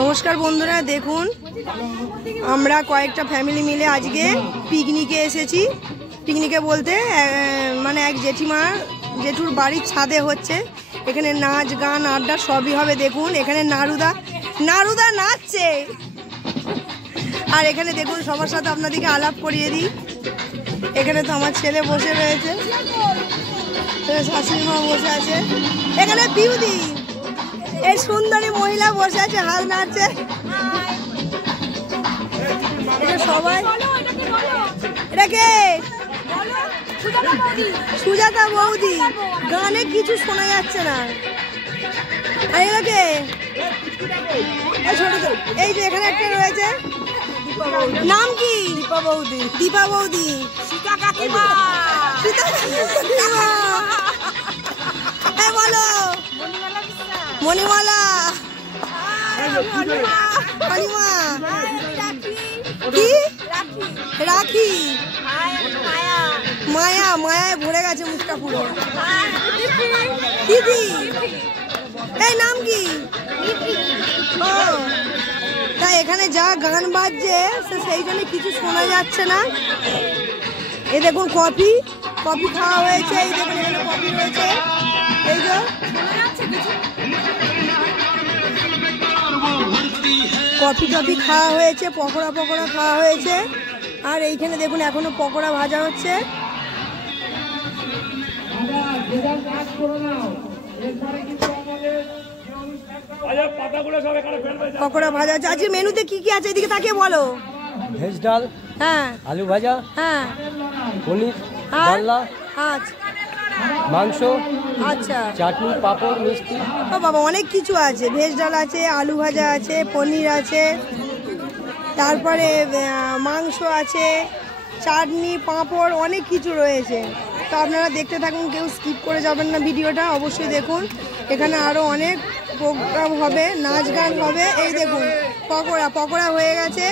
নমস্কার বন্ধুরা, দেখুন আমরা কয়েকটা ফ্যামিলি মিলে আজকে পিকনিকে এসেছি। পিকনিকে বলতে মানে এক জেঠুর বাড়ির ছাদে হচ্ছে। এখানে নাচ গান আড্ডা সবই হবে। দেখুন এখানে নারুদা নাচছে। আর এখানে দেখুন সবার সাথে আপনাদেরকে আলাপ করিয়ে দিই। এখানে তো আমার ছেলে বসে রয়েছে, শাশুড়ি মা বসে আছে। এখানে বিউদি এই সুন্দরী মহিলা বসে আছে, হাল নাড়ছে। সবাই এটাকে সুজাতা বৌদি, গানে কিছু শোনা যাচ্ছে না। আর এটাকে এই যে এখানে একটা রয়েছে, নাম কি? দীপা বৌদি। বলো মণিমালা, মণিমা কি? রাখি, মায়া। মায়ায় ভরে গেছে মুখটা পুরো। দিদি, এই নাম কি? ও তাই এখানে যা গান বাজছে সেই জন্য কিছু শোনা যাচ্ছে না। এই দেখুন কফি খাওয়া হয়েছে। এই দেখুন এখানে কফি রয়েছে। এই যে কফি খাওয়া হয়েছে, পকোড়া খাওয়া হয়েছে। আর এইখানে দেখুন এখনো পকোড়া ভাজা হচ্ছে। পকোড়া ভাজা হচ্ছে। আজকে মেনুতে কি কি আছে এদিকে তাকিয়ে বলো। ভেজ ডাল, হ্যাঁ, আলু ভাজা, হ্যাঁ, পনির, ডালনা, আচ্ছা, মাংস, আচ্ছা, চাটনি, পাঁপড়, মিষ্টি। ও বাবা, অনেক কিছু আছে। ভেজ ডাল আছে, আলু ভাজা আছে, পনির আছে, তারপরে মাংস আছে, চাটনি, পাঁপড়, অনেক কিছু রয়েছে। তো আপনারা দেখতে থাকুন, কেউ স্কিপ করে যাবেন না ভিডিওটা, অবশ্যই দেখুন। এখানে আরও অনেক প্রোগ্রাম হবে, নাচ গান হবে। এই দেখুন পকোড়া হয়ে গেছে,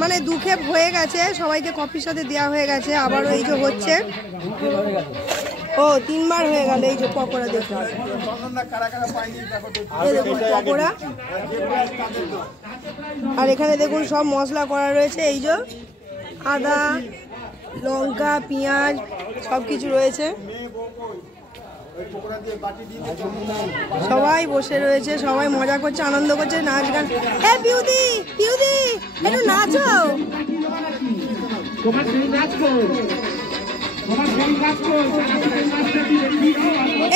মানে দুখেপ হয়ে গেছে, সবাইকে কফির সাথে দেওয়া হয়ে গেছে। আবারও এই যে হচ্ছে, ও 3 বার হয়ে গেল। এই যে পকোড়া দেখুন, এই দেখুন পকোড়া। আর এখানে দেখুন সব মশলা করা রয়েছে। এই যে আদা, লঙ্কা, পেঁয়াজ সব কিছু রয়েছে। সবাই বসে রয়েছে, সবাই মজা করছে, আনন্দ করছে, নাচ গান। পিউদি একটু নাচো।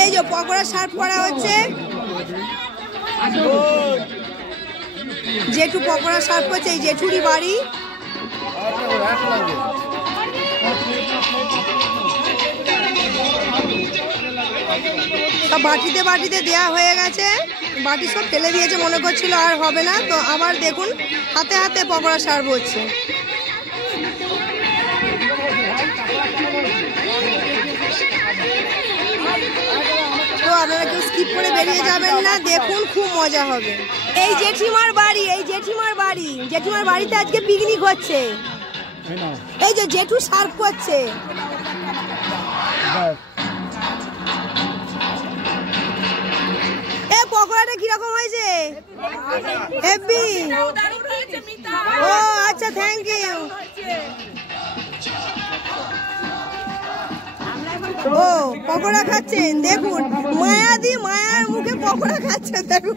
এই যে পকোড়া সার্ভ করা হচ্ছে। জেঠু পকোড়া সার্ভ করছে, এই জেঠুরি বাড়ি। সব বাটিতে দেয়া হয়ে গেছে। বাটি সব ফেলে দিয়েছে, মনে করছিল আর হবে না। তো আবার দেখুন হাতে পকোড়া সার্ভ হচ্ছে। তো আপনারা কেউ স্কিপ করে বেরিয়ে যাবেন না, দেখুন খুব মজা হবে। এই জেঠিমার বাড়িতে আজকে পিকনিক হচ্ছে। এই যে জেঠু সার্ভ করছে। পকোড়াটা কিরকম হয়েছে? হেভি। ও আচ্ছা, থ্যাংক ইউ। ও পকোড়া খাচ্ছেন, দেখুন মায়ার মুখে পকোড়া খাচ্ছে, দেখুন।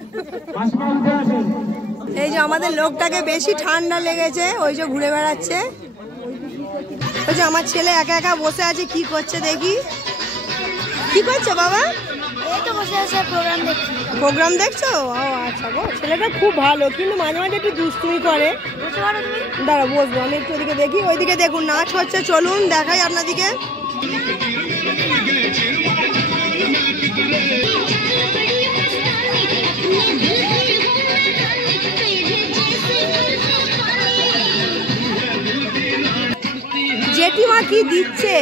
এই যে আমাদের লোকটাকে বেশি ঠান্ডা লেগেছে, ওই যে ঘুরে বেড়াচ্ছে। ওই যে আমার ছেলে একা বসে আছে, কি করছে দেখি। কি করছে বাবা? প্রোগ্রাম দেখছো? ও আচ্ছা গো, ছেলেটা খুব ভালো, কিন্তু মাঝে মাঝে একটু দুষ্টুমি করে। দাঁড়া বসবো, আমি একটু ওদিকে দেখি। ওইদিকে দেখুন নাচ হচ্ছে, চলুন দেখাই আপনাদিকে। জেঠিমা কি দিচ্ছে?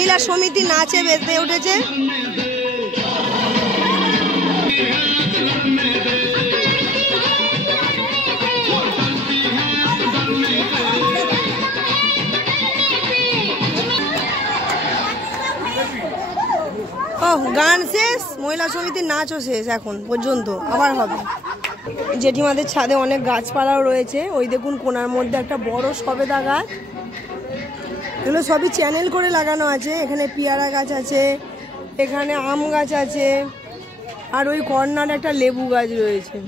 মহিলা সমিতি নাচে বেঁধে উঠেছে। গান শেষ, মহিলা সমিতির নাচও শেষ এখন পর্যন্ত, আবার হবে। জেঠিমাদের ছাদে অনেক গাছপালাও রয়েছে। ওই দেখুন কোনার মধ্যে একটা বড় সবেদা গাছ, এগুলো সবই চ্যানেল করে লাগানো আছে। এখানে পেয়ারা গাছ আছে, এখানে আম গাছ আছে, আর ওই কর্নারে একটা লেবু গাছ রয়েছে।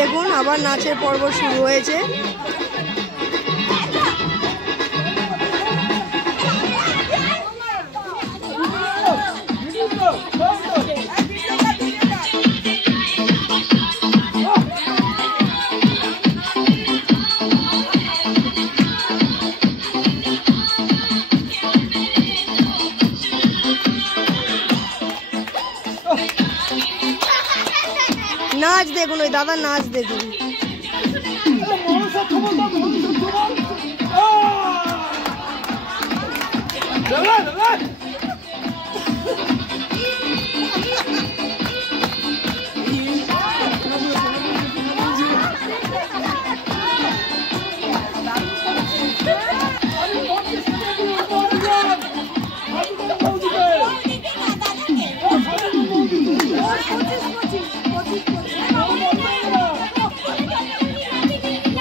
দেখুন আবার নাচের পর্ব শুরু হয়েছে। নাচ দেখুন, ওই দাদা নাচ দেখুন।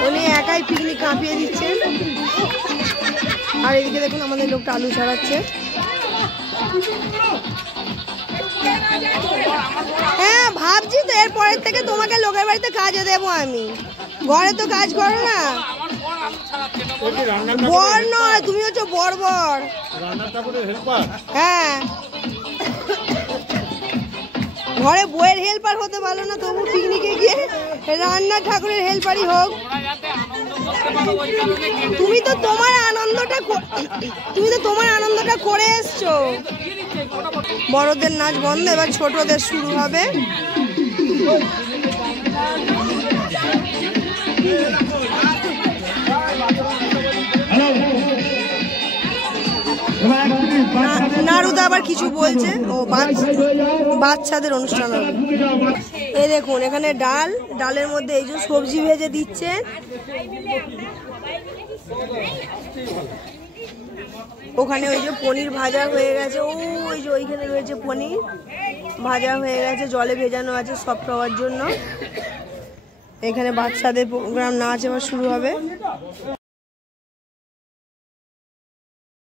উনি একাই পিকনিক কাঁপিয়ে দিচ্ছেন। আর এদিকে দেখুন আমাদের লোকটা আলু ছাড়াচ্ছে। হ্যাঁ ভাবছি তো এরপরের থেকে তোমাকে লোকের বাড়িতে কাজে দেবো আমি, ঘরে তো কাজ করো না। বর নয়, তুমি হচ্ছে বর বর। হ্যাঁ ঘরে বইয়ের হেল্পার হতে পারলো না, তবু পিকনিকে গিয়ে রান্না ঠাকুরের হেল্পারই হোক। তুমি তো তোমার আনন্দটা করে এসছো। বড়দের নাচ বন্ধ, এবার ছোটদের শুরু হবে। নারুদা আবার কিছু বলছে, ও বাচ্চাদের অনুষ্ঠান হবে। এই দেখুন এখানে ডালের মধ্যে এই যে সবজি ভেজে দিচ্ছে। ওখানে ওই যে পনির ভাজা হয়ে গেছে, ওই যে ওইখানে রয়েছে পনির ভাজা হয়ে গেছে, জলে ভেজানো আছে সফট হওয়ার জন্য। এখানে বাচ্চাদের প্রোগ্রাম, নাচ এবার শুরু হবে।